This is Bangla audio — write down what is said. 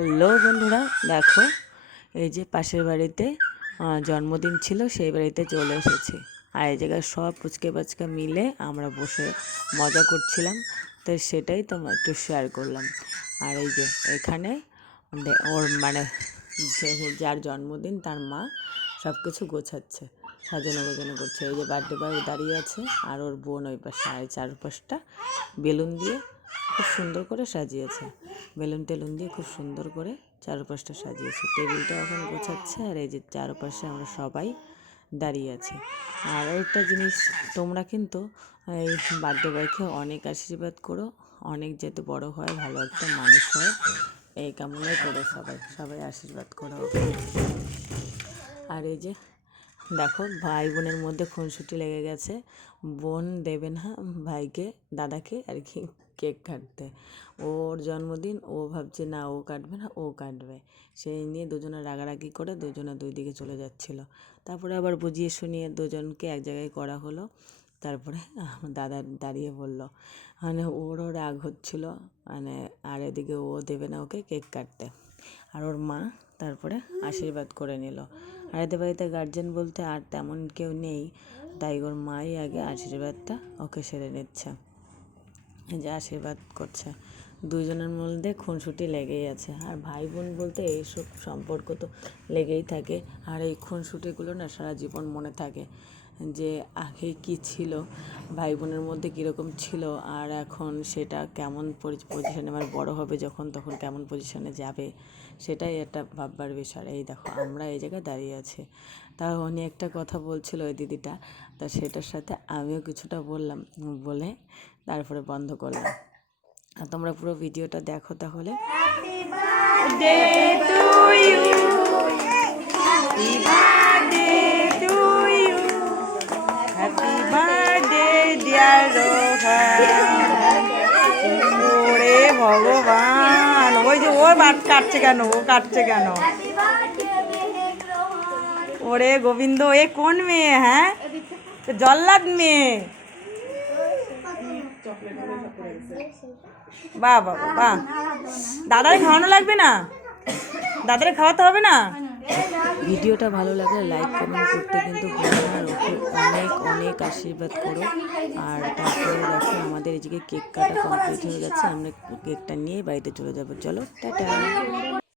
হ্যালো বন্ধুরা, দেখো এই যে পাশের বাড়িতে জন্মদিন ছিল, সেই বাড়িতে চলে এসেছি। আর এই জায়গায় সব পুচকে পাচকা মিলে আমরা বসে মজা করছিলাম, তো সেটাই তোমার একটু শেয়ার করলাম। আর এই যে এখানে ওর মানে যার জন্মদিন তার মা সব কিছু গোছাচ্ছে, সাজানো গোছানো করছে। এই যে বার্থডে বয় দাঁড়িয়ে আছে, আর ওর বোন ওই পাশে। আর চারপাশটা বেলুন দিয়ে খুব সুন্দর করে সাজিয়েছে, বেলুন টেলুন দিয়ে খুব সুন্দর করে চারপাশটা সাজিয়েছে। টেবিলটা এখন গোছাচ্ছে, আর এই যে চারপাশে আমরা সবাই দাঁড়িয়ে আছি। আর একটা জিনিস, তোমরা কিন্তু এই বার্থডে বয়কে অনেক আশীর্বাদ করো, অনেক যাতে বড় হয়, ভালো একটা মানুষ হয়, এই কামনাই করো। সবাই আশীর্বাদ করো। আর এই যে দেখো, ভাই বোনের মধ্যে খুনসুটি লেগে গেছে। বোন দেবে না ভাইকে, দাদাকে আর কি কেক কাটতে। ওর জন্মদিন, ও ভাবছে না ও কাটবে না, ও কাটবে। সেই নিয়ে দুজনে রাগারাগি করে দুজনে দুই দিকে চলে যাচ্ছিলো। তারপরে আবার বুঝিয়ে শুনিয়ে দুজনকে এক জায়গায় করা হলো। তারপরে দাদা দাঁড়িয়ে বলল, মানে ওরও রাগ হচ্ছিল, মানে আর এদিকে ও দেবে না ওকে কেক কাটতে। আর ওর মা তারপরে আশীর্বাদ করে নিল। আর এদের বাড়িতে গার্জেন বলতে আর তেমন কেউ নেই, তাই ওর মাই আগে আশীর্বাদটা ওকে সেরে নিচ্ছে, যে আশীর্বাদ করছে। দুজনের মধ্যে খুনসুটি লেগেই আছে। আর ভাই বোন বলতে এইসব সম্পর্ক তো লেগেই থাকে। আর এই খুনসুটিগুলো না সারা জীবন মনে থাকে, যে আগে কি ছিল, ভাই বোনের মধ্যে কীরকম ছিল, আর এখন সেটা কেমন পজিশনে, আমার বড় হবে যখন তখন কেমন পজিশনে যাবে, সেটাই একটা ভাববার বিষয়। এই দেখো আমরা এই জায়গায় দাঁড়িয়ে আছি। তা উনি একটা কথা বলছিল ওই দিদিটা, তা সেটার সাথে আমিও কিছুটা বললাম, বলে তারপরে বন্ধ করলাম। আর তোমরা পুরো ভিডিওটা দেখো তাহলে। ওরে ভগবান, ওই যে ও কাটছে কেন, ওরে গোবিন্দ, এ কোন মেয়ে? হ্যাঁ, জল্লাদ মেয়ে। বাহ বাবা বাহ। দাদারে খাওয়ানো লাগবে না? দাদারে খাওয়াতে হবে না? ভিডিওটা ভালো লাগলে লাইক কমেন্ট করতে কিন্তু ভুলো না। আর ওকে অনেক অনেক আশীর্বাদ করো। আর তারপরে দেখো আমাদের এদিকে কেক কাটা কমপ্লিট হয়ে গেছে, আমরা কেকটা নিয়ে বাড়িতে চলে যাবো। চলো, টাটা।